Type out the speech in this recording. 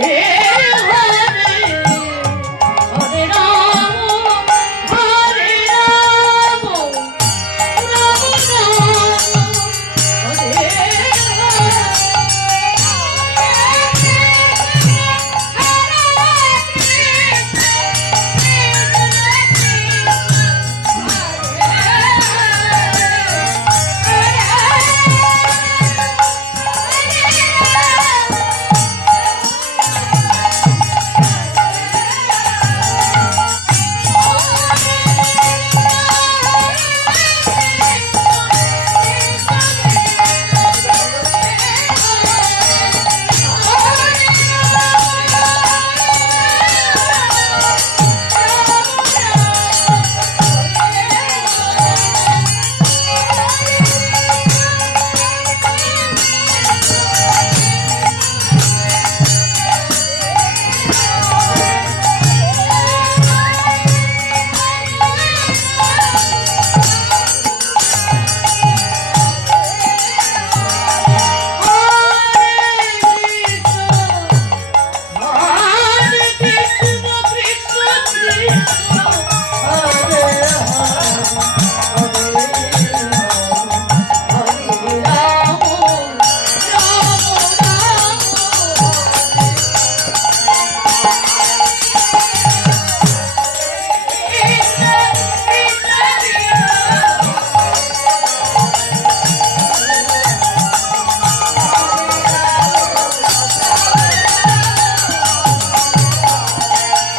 yeah.